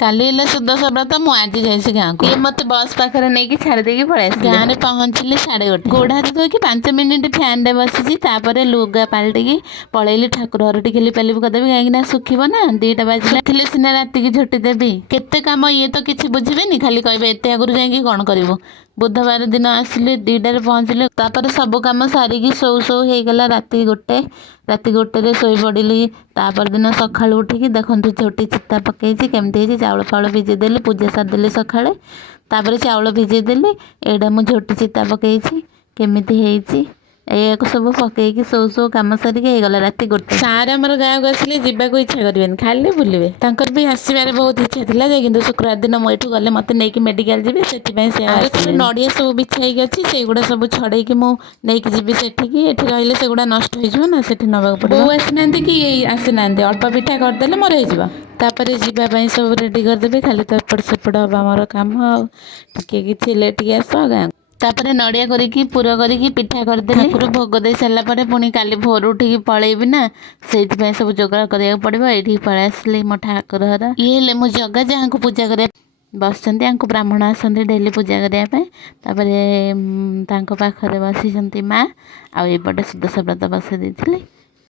କାଲି ହେଲା ସୁଦଶା ବ୍ରତ ମୁଁ ଆଜି ଯାଇଛି ଗାଁକୁ। ଇଏ ମୋତେ ବସ୍ ପାଖରେ ନେଇକି ଛାଡ଼ି ଦେଇକି ପଳେଇ ଆସିଲେ। ଗାଁରେ ପହଞ୍ଚିଲି 1:30। ଗୋଡ଼ ହାତ ଧୋଇକି 5 ମିନିଟ୍ ଫ୍ୟାନ୍ରେ ବସିଛି, ତାପରେ ଲୁଗା ପାଲଟିକି ପଳେଇଲି ଠାକୁର ଘର ଟିକେ ଲିପାଲିପି କରିଦେବି, କାହିଁକିନା ଶୁଖିବ ନା। 2ଟା ବାଜିଲା, ଥିଲେ ସିନା ରାତିକି ଝୁଟି ଦେବି। କେତେ କାମ, ଇଏ ତ କିଛି ବୁଝିବେନି, ଖାଲି କହିବେ ଏତେ ଆଗରୁ ଯାଇକି କ'ଣ କରିବୁ। ବୁଧବାର ଦିନ ଆସିଲି, 2ଟାରେ ପହଞ୍ଚିଲି। ତାପରେ ସବୁ କାମ ସାରିକି ଶୋଉ ଶୋଉ ହେଇଗଲା ରାତି 1। ରାତି 1ରେ ଶୋଇପଡ଼ିଲି। ତାପରଦିନ ସକାଳୁ ଉଠିକି ଦେଖନ୍ତୁ ଝୋଟି ଚିତା ପକେଇଛି କେମିତି ହେଇଛି। ଚାଉଳ ଫାଉଳ ଭିଜେଇ ଦେଲି, ପୂଜା ସାରିଦେଲି ସକାଳେ। ତାପରେ ଚାଉଳ ଭିଜେଇ ଦେଲି। ଏଇଟା ମୁଁ ଝୋଟି ଚିତା ପକେଇଛି କେମିତି ହେଇଛି। ଏଇଆକୁ ସବୁ ପକେଇକି ଶୋଉ ଶୋଉ କାମ ସାରିକି ହେଇଗଲା ରାତି 1। ସାର୍ ଆମର ଗାଁକୁ ଆସିଲେ ଯିବାକୁ ଇଚ୍ଛା କରିବେନି, ଖାଲି ବୁଲିବେ। ତାଙ୍କର ବି ଆସିବାରେ ବହୁତ ଇଚ୍ଛା ଥିଲା ଯେ, କିନ୍ତୁ ଶୁକ୍ରବାର ଦିନ ମୁଁ ଏଠୁ ଗଲେ ମୋତେ ନେଇକି ମେଡ଼ିକାଲ ଯିବେ, ସେଥିପାଇଁ ସେ ଆସିଲେନି। ନଡ଼ିଆ ସବୁ ବିଛା ହେଇକି ଅଛି, ସେଇଗୁଡ଼ା ସବୁ ଛଡ଼େଇକି ମୁଁ ନେଇକି ଯିବି ସେଠିକି। ଏଠି ରହିଲେ ସେଗୁଡ଼ା ନଷ୍ଟ ହେଇଯିବ ନା, ସେଠି ନେବାକୁ ପଡ଼ିବ। ବୋଉ ଆସିନାହାନ୍ତି କି ଆସିନାହାନ୍ତି, ଅଳ୍ପ ପିଠା କରିଦେଲେ ମୋର ହେଇଯିବ। ତାପରେ ଯିବା ପାଇଁ ସବୁ ରେଡ଼ି କରିଦେବି, ଖାଲି ତ ଏପଟ ସେପଟ ହବା ଆମର କାମ। ଆଉ ଟିକେ କିଛି ଲେଟ୍ ଗ୍ୟାସ୍ ଗାଁ। ତାପରେ ନଡ଼ିଆ କରିକି ପୁର କରିକି ପିଠା କରିଦେଲି। ଠାକୁର ଭୋଗ ଦେଇ ସାରିଲା ପରେ ପୁଣି କାଲି ଭୋରୁ ଉଠିକି ପଳେଇବି ନା, ସେଇଥିପାଇଁ ସବୁ ଯୋଗାଡ଼ କରିବାକୁ ପଡ଼ିବ। ଏଇଠିକି ପଳେଇ ଆସିଲି ମୋ ଠାକୁର ଘର। ଇଏ ହେଲେ ମୋ ଜଗା, ଯାହାଙ୍କୁ ପୂଜା କରିବା ବସିଛନ୍ତି। ଆଙ୍କୁ ବ୍ରାହ୍ମଣ ଆସନ୍ତି ଡେଲି ପୂଜା କରିବା ପାଇଁ। ତାପରେ ତାଙ୍କ ପାଖରେ ବସିଛନ୍ତି ମା', ଆଉ ଏପଟେ ସୁଦଶା ବ୍ରତ ବସେଇ ଦେଇଥିଲି।